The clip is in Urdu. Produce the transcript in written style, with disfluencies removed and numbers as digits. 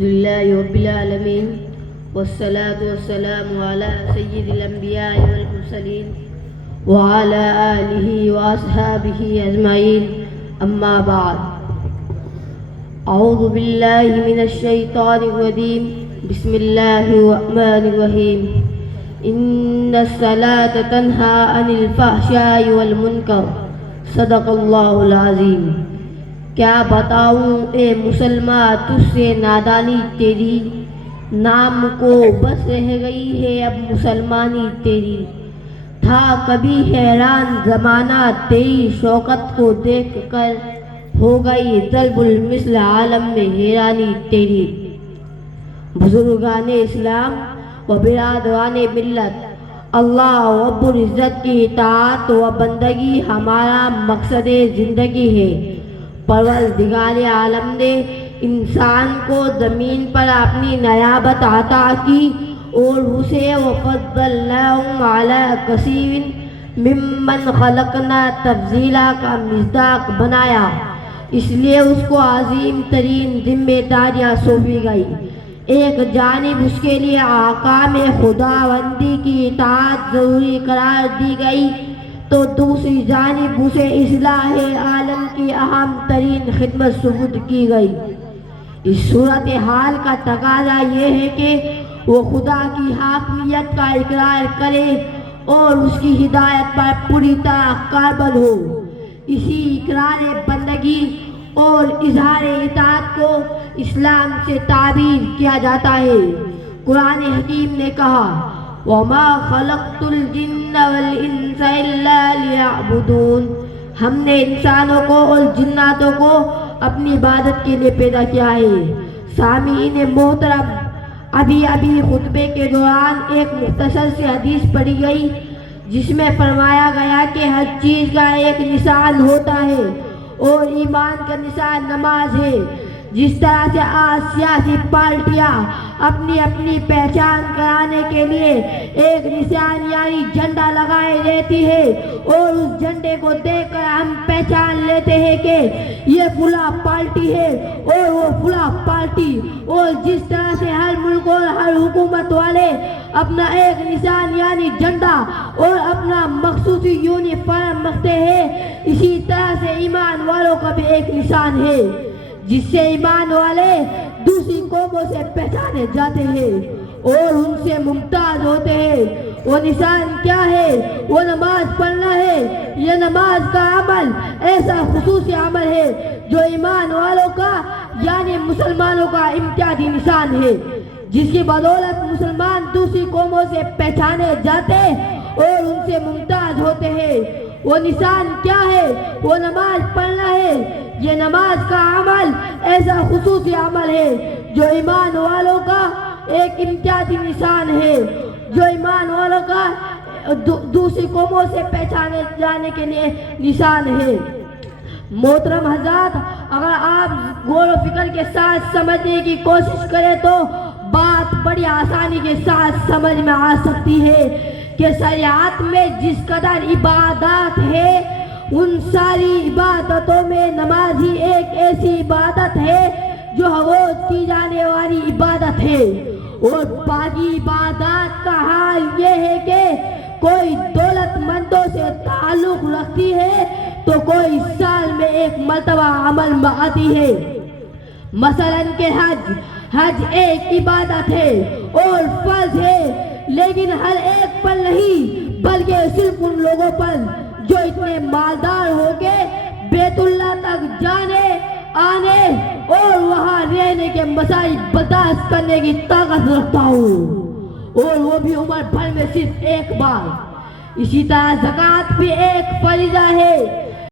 لله رب العالمين والصلاة والسلام على سيد الأنبياء والمرسلين وعلى آله وأصحابه أجمعين أما بعد أعوذ بالله من الشيطان الرجيم بسم الله الرحمن الرحيم إن الصلاة تنهى عن الفحشاء والمنكر صدق الله العظيم. کیا بتاؤں اے مسلمان تجھ سے نادانی تیری، نام کو بس رہ گئی ہے اب مسلمانی تیری. تھا کبھی حیران زمانہ تیری شوکت کو دیکھ کر، ہو گئی ضرب المثل عالم میں حیرانی تیری. بزرگان اسلام و برادران ملت، اللہ رب العزت کی اطاعت و بندگی ہمارا مقصد زندگی ہے. پروردگار عالم نے انسان کو زمین پر اپنی نیابت عطا کی اور اسے وَفَضَّلْنَاهُمْ عَلَىٰ كَثِيرٍ مِّمَّنْ خَلَقْنَا تفضیلا کا مصداق بنایا. اس لیے اس کو عظیم ترین ذمہ داریاں سونپی گئی. ایک جانب اس کے لیے احکام خداوندی کی اطاعت ضروری قرار دی گئی تو دوسری جانب اسے اصلاح عالم کی اہم ترین خدمت سپرد کی گئی. اس صورتحال کا تقاضا یہ ہے کہ وہ خدا کی حاکمیت کا اقرار کرے اور اس کی ہدایت پر پوری طرح کاربند ہو. اسی اقرار بندگی اور اظہار اطاعت کو اسلام سے تعبیر کیا جاتا ہے. قرآن حکیم نے کہا وَمَا خَلَقْتُ الْجِنَّ وَالْإِنسَ إِلَّا لِيَعْبُدُونَ. ہم نے انسانوں کو اور جناتوں کو اپنی عبادت کے لیے پیدا کیا ہے. سامعین محترم، ابھی خطبے کے دوران ایک مختصر سی حدیث پڑھی گئی جس میں فرمایا گیا کہ ہر چیز کا ایک نشان ہوتا ہے اور ایمان کا نشان نماز ہے. جس طرح سے آج سیاسی پارٹیاں اپنی پہچان کرانے کے لیے ایک نشان یعنی جھنڈا لگائے رہتی ہے اور اس جھنڈے کو دیکھ کر ہم پہچان لیتے ہیں کہ یہ فلاں پارٹی ہے اور وہ فلاں پارٹی. اور جس طرح سے ہر ملک اور ہر حکومت والے اپنا ایک نشان یعنی جھنڈا اور اپنا مخصوص یونیفارم رکھتے ہیں، اسی طرح سے ایمان والوں کا بھی ایک نشان ہے جس سے ایمان والے دوسری قوموں سے پہچانے جاتے ہیں اور ان سے ممتاز ہوتے ہیں. وہ نشان کیا ہے؟ وہ نماز پڑھنا ہے. یہ نماز کا عمل ایسا خصوصی عمل ہے جو ایمان والوں کا یعنی مسلمانوں کا امتیازی نشان ہے، جس کی بدولت مسلمان دوسری قوموں سے پہچانے جاتے اور ان سے ممتاز ہوتے ہیں. وہ نشان کیا ہے؟ وہ نماز پڑھنا ہے. یہ نماز کا عمل ایسا خصوصی عمل ہے جو ایمان والوں کا ایک امتیازی نشان ہے، جو ایمان والوں کا دوسری قوموں سے پہچانے جانے کے لیے نشان ہے. محترم حضرات، اگر آپ غور و فکر کے ساتھ سمجھنے کی کوشش کریں تو بات بڑی آسانی کے ساتھ سمجھ میں آ سکتی ہے کہ شریعت میں جس قدر عبادات ہے ان ساری عبادتوں میں نماز ہی ایک ایسی عبادت ہے جو روز کی جانے والی عبادت ہے. اور باقی عبادات کا حال یہ ہے کہ کوئی دولت مندوں سے تعلق رکھتی ہے تو کوئی سال میں ایک مرتبہ عمل میں آتی ہے. مثلاً کہ حج ایک عبادت ہے اور فرض ہے، لیکن ہر ایک پر نہیں بلکہ صرف ان لوگوں پر جو اتنے مالدار ہو کے بیت اللہ تک جانے آنے اور وہاں رہنے کے مسائل برداشت کرنے کی طاقت رکھتا ہوں، اور وہ بھی عمر بھر میں صرف ایک بار. اسی طرح زکوٰۃ بھی ایک فریضہ ہے